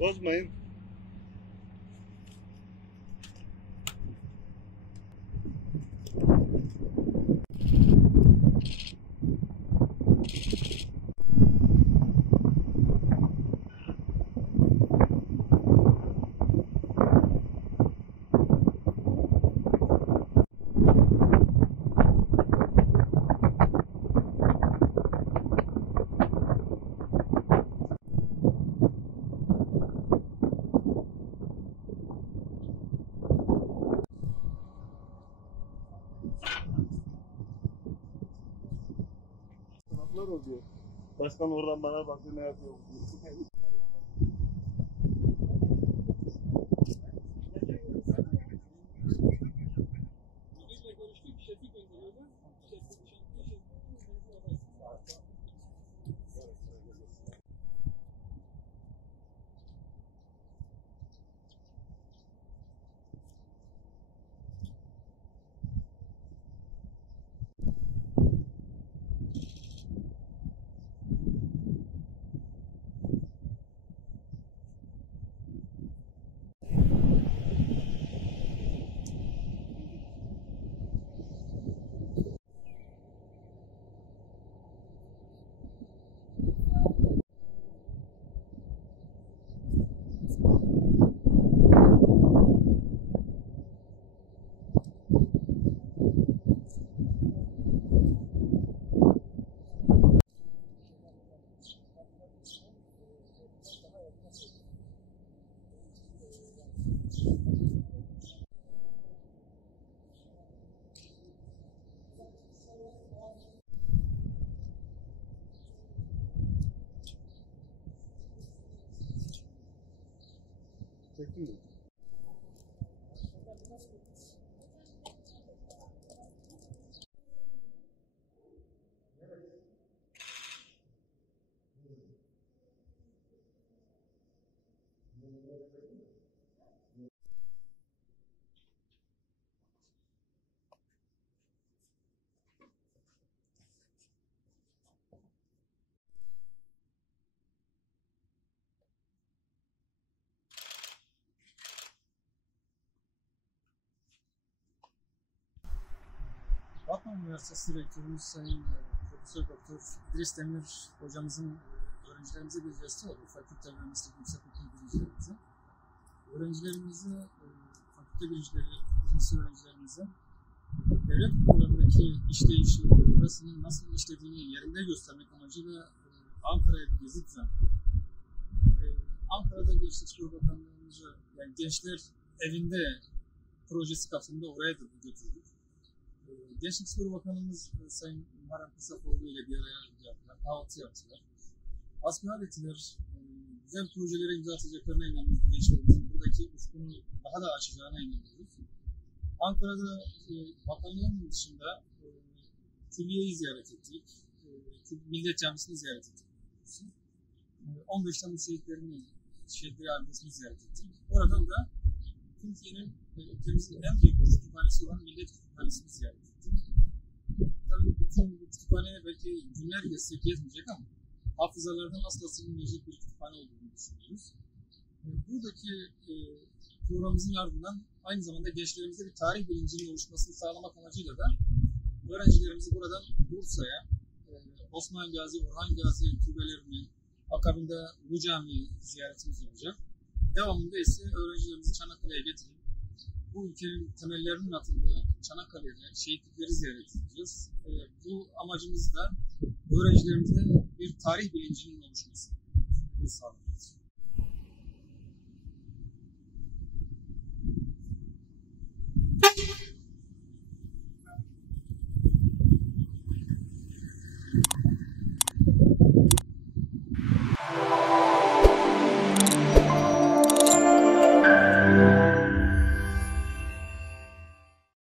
Bozmayın. Oluyor. Başkan oradan bana bakıyor, ne yapıyor? Çektin mi? Batman Üniversitesi Rektörümüz Sayın Profesör Doktor İdris Demir hocamızın öğrencilerimize bir jesti oldu. Fakülte ve meslek yüksekokulu birincilerimize. Öğrencilerimizi, fakülte birincisi öğrencilerimize devlet kurumlarındaki işleyişi, burasının nasıl işlediğini yerinde göstermek amacıyla Ankara'ya bir gezi düzenledik. Ankara'da Gençlik Spor Bakanlığımızı, yani Gençler Evinde projesi kapsamında oraya da götürdük. Gençlik Spor Bakanımız Sayın Muharrem Kısapoğlu ile bir araya geldiler, kahvaltı yaptılar. Asbihal ettiler, güzel projelere imza atacaklarına inanıyoruz. Gençlerimizin buradaki ufkunu daha da açacağına inanıyoruz. Ankara'da bakanlığın dışında külliyeyi ziyaret ettik, Millet Camisi'ni ziyaret ettik. 15 Temmuz şehitleri adresini ziyaret ettik. Oradan da Türkiye'nin ülkemizin en büyük kütüphanesi olan Millet Kütüphanesi'ni ziyaret ettik. Tabii bütün bu kütüphaneye belki günler gezsek yetmeyecek ama hafızalardan asla silinmeyecek bir kütüphane olduğunu düşünüyoruz. Buradaki programımızın ardından aynı zamanda gençlerimizde bir tarih bilincinin oluşmasını sağlamak amacıyla da öğrencilerimizi buradan Bursa'ya, Osman Gazi, Orhan Gazi türbelerini, akabinde Ulu Camii'yi ziyaretimiz olacak. Devamında ise öğrencilerimizi Çanakkale'ye getirip bu ülkenin temellerinin atıldığı Çanakkale'de şehitlikleri ziyaret edeceğiz. Bu amacımız da öğrencilerimizde bir tarih bilincinin oluşması. Bu sağlık.